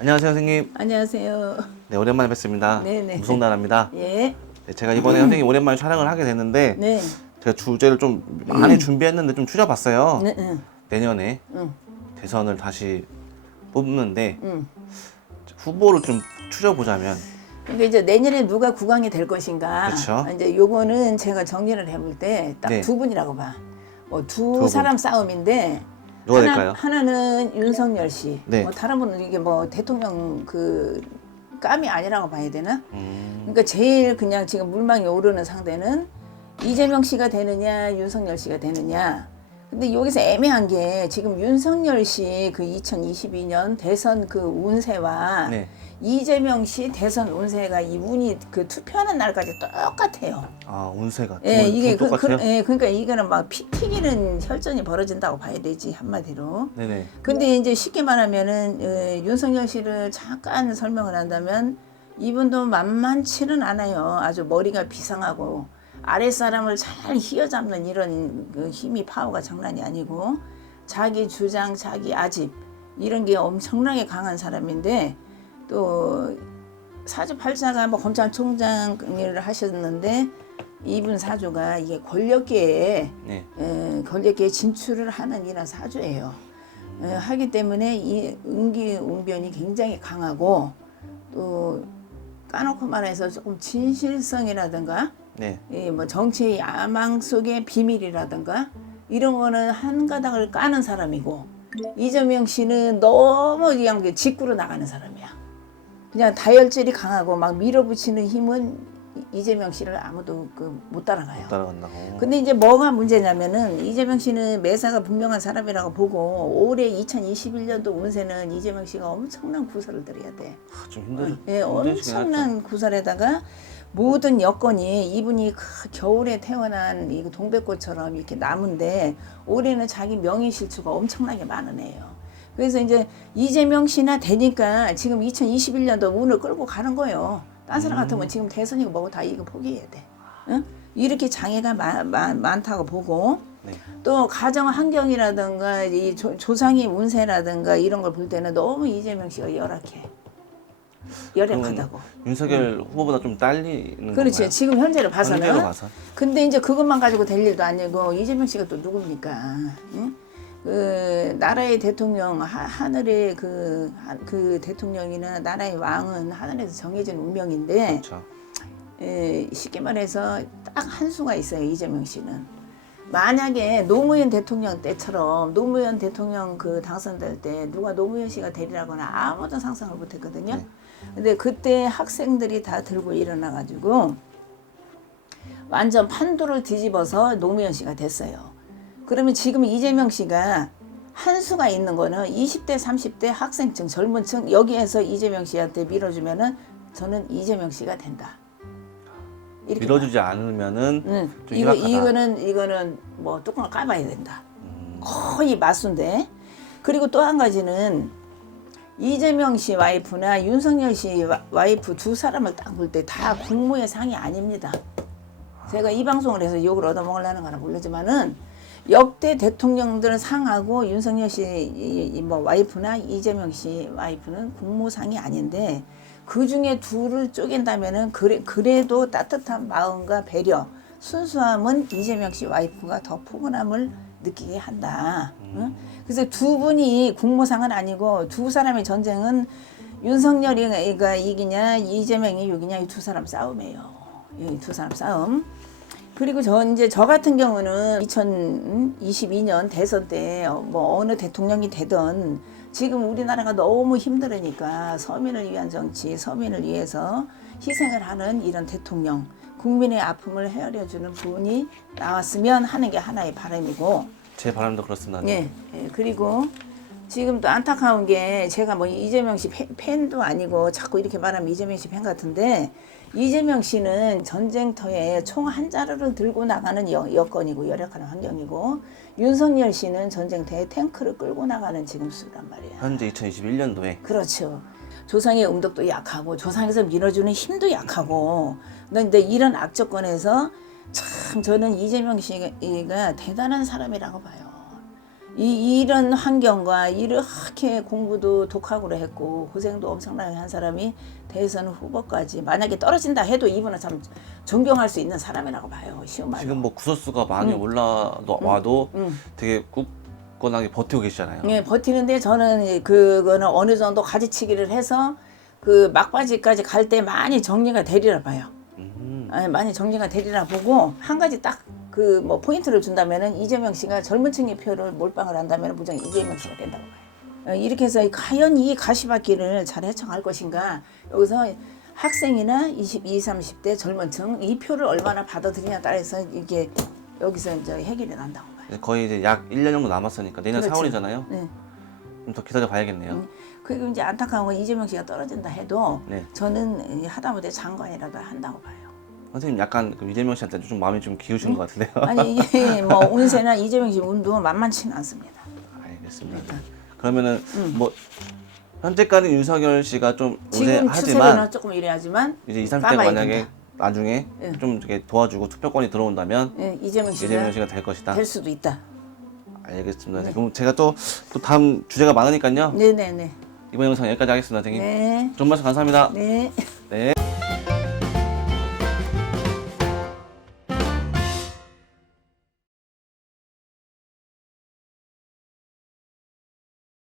안녕하세요, 선생님. 안녕하세요. 네, 오랜만에 뵙습니다. 네네. 무속나라입니다. 예. 네, 제가 이번에 선생님 오랜만에 촬영을 하게 됐는데 네. 제가 주제를 좀 많이 준비했는데 좀 줄여봤어요. 네. 응. 내년에 응. 대선을 다시 뽑는데 응. 후보를 좀 추려보자면 그러니까 이제 내년에 누가 국왕이 될 것인가. 그쵸. 이제 요거는 제가 정리를 해볼 때 딱 네. 두 분이라고 봐. 뭐 두 분. 사람 싸움인데 누가 될까요? 하나는 윤석열 씨. 네. 뭐 다른 분은 이게 뭐 대통령 그 감이 아니라고 봐야 되나? 음, 그러니까 제일 그냥 지금 물망이 오르는 상대는 이재명 씨가 되느냐 윤석열 씨가 되느냐. 근데 여기서 애매한 게 지금 윤석열 씨 그 2022년 대선 그 운세와 네. 이재명 씨 대선 운세가 이 운이 그 투표하는 날까지 똑같아요. 아, 운세가 예, 이게 똑같아요? 예, 그러니까 이거는 막 피 튀기는 혈전이 벌어진다고 봐야 되지 한마디로. 네네. 근데 이제 쉽게 말하면은 윤석열 씨를 잠깐 설명을 한다면 이분도 만만치는 않아요. 아주 머리가 비상하고 아랫사람을 잘 휘어잡는 이런 그 힘이 파워가 장난이 아니고 자기 주장, 자기 아집 이런 게 엄청나게 강한 사람인데 또 사주팔자가 뭐 검찰총장 일을 하셨는데 이분 사주가 이게 권력계에 권력계에 진출을 하는 이런 사주예요. 하기 때문에 이 응기응변이 굉장히 강하고 또 까놓고 말해서 조금 진실성이라든가 네. 이 뭐 정치의 야망 속의 비밀이라든가 이런 거는 한 가닥을 까는 사람이고 이재명 씨는 너무 그냥 직구로 나가는 사람이야. 그냥 다혈질이 강하고 막 밀어붙이는 힘은 이재명 씨를 아무도 못 따라가요. 따라간다고. 근데 이제 뭐가 문제냐면은 이재명 씨는 매사가 분명한 사람이라고 보고 올해 2021년도 운세는 이재명 씨가 엄청난 구설을 드려야 돼. 좀 힘들죠. 예, 엄청난 구설에다가 모든 여건이 이분이 겨울에 태어난 이 동백꽃처럼 이렇게 나무인데 올해는 자기 명예 실추가 엄청나게 많은 애예요. 그래서 이제 이재명 씨나 되니까 지금 2021년도 운을 끌고 가는 거예요. 딴 사람 같으면 지금 대선이고 뭐고 다 이거 포기해야 돼. 응? 이렇게 장애가 많다고 보고 네. 또 가정 환경이라든가 이 조상의 운세라든가 이런 걸 볼 때는 너무 이재명 씨가 열악하다고. 윤석열 후보보다 좀 딸리는 그렇지. 건가요? 지금 현재로 봐서는. 현재로 봐서. 근데 이제 그것만 가지고 될 일도 아니고 이재명 씨가 또 누굽니까? 응? 그 나라의 대통령 하늘의 그 대통령이나 나라의 왕은 하늘에서 정해진 운명인데 그렇죠. 쉽게 말해서 딱 한 수가 있어요. 이재명 씨는. 만약에 노무현 대통령 때처럼 노무현 대통령 그 당선될 때 누가 노무현 씨가 되리라고는 아무도 상상을 못했거든요. 네. 근데 그때 학생들이 다 들고 일어나 가지고 완전 판도를 뒤집어서 노무현 씨가 됐어요. 그러면 지금 이재명 씨가 한 수가 있는 거는 20대, 30대 학생층, 젊은 층 여기에서 이재명 씨한테 밀어주면은 저는 이재명 씨가 된다. 이렇게 밀어주지 않으면은 좀 이거는 뭐 뚜껑을 까봐야 된다. 거의 맞수인데. 그리고 또 한 가지는 이재명 씨 와이프나 윤석열 씨 와이프 두 사람을 딱 볼 때 다 국무의 상이 아닙니다. 제가 이 방송을 해서 욕을 얻어먹으려는 거는 모르지만은 역대 대통령들 상하고 윤석열 씨 뭐 와이프나 이재명 씨 와이프는 국무상이 아닌데 그 중에 둘을 쪼갠다면은 그래도 따뜻한 마음과 배려, 순수함은 이재명 씨 와이프가 더 포근함을 느끼게 한다. 응? 그래서 두 분이 국무상은 아니고 두 사람의 전쟁은 윤석열이가 이기냐 이재명이 이기냐 이 두 사람 싸움이에요. 이 두 사람 싸움. 그리고 저 같은 경우는 2022년 대선 때 뭐 어느 대통령이 되든 지금 우리나라가 너무 힘들으니까 서민을 위한 정치, 서민을 위해서 희생을 하는 이런 대통령, 국민의 아픔을 헤아려주는 분이 나왔으면 하는 게 하나의 바람이고. 제 바람도 그렇습니다. 예. 그리고 지금 또 안타까운 게 제가 뭐 이재명 씨 팬도 아니고 자꾸 이렇게 말하면 이재명 씨 팬 같은데 이재명 씨는 전쟁터에 총 한 자루를 들고 나가는 여건이고 열악한 환경이고 윤석열 씨는 전쟁터에 탱크를 끌고 나가는 지금 수란 말이야. 현재 2021년도에 그렇죠. 조상의 음덕도 약하고 조상에서 밀어주는 힘도 약하고 근데 이런 악조건에서 참 저는 이재명 씨가 대단한 사람이라고 봐요. 이런 환경과 이렇게 공부도 독학으로 했고 고생도 엄청나게 한 사람이 대선 후보까지 만약에 떨어진다 해도 이분은 참 존경할 수 있는 사람이라고 봐요. 쉬운 말로. 지금 뭐 구설수가 많이 올라와도 되게 굳건하게 버티고 계시잖아요. 예, 버티는데 저는 그거는 어느 정도 가지치기를 해서 그 막바지까지 갈 때 많이 정리가 되리라 봐요. 많이 정리가 되리라 보고 한 가지 딱 그 뭐 포인트를 준다면은 이재명 씨가 젊은 층의 표를 몰빵을 한다면 무조건 이재명 씨가 된다고 봐요. 이렇게 해서 과연 이 가시밭길을 잘 헤쳐갈 것인가 여기서 학생이나 20, 30대 젊은 층 이 표를 얼마나 받아들이냐에 따라서 이게 여기서 이제 해결이 난다고 봐요. 거의 이제 약 1년 정도 남았으니까 내년 그렇죠. 4월이잖아요. 네. 좀 더 기다려 봐야겠네요. 그리고 이제 안타까운 건 이재명 씨가 떨어진다 해도 네. 저는 하다못해 장관이라도 한다고 봐요. 선생님 약간 그 이재명 씨한테 좀 마음이 좀 기우신 것 같은데요. 아니 이게 뭐 운세나 이재명 씨 운도 만만치는 않습니다. 알겠습니다. 그러면은 뭐 현재까지 윤석열 씨가 좀 지금 우세하지만 추세로는 조금 이래하지만 이제 20, 30대가 까봐야 만약에 된다. 나중에 예. 좀 이렇게 도와주고 투표권이 들어온다면 예, 이재명 이재명 씨가 씨가 될 것이다. 될 수도 있다. 알겠습니다. 그럼 제가 또 다음 주제가 많으니까요. 네네네. 이번 영상 여기까지 하겠습니다, 선생님. 네. 좋은 말씀 감사합니다. 네. 네.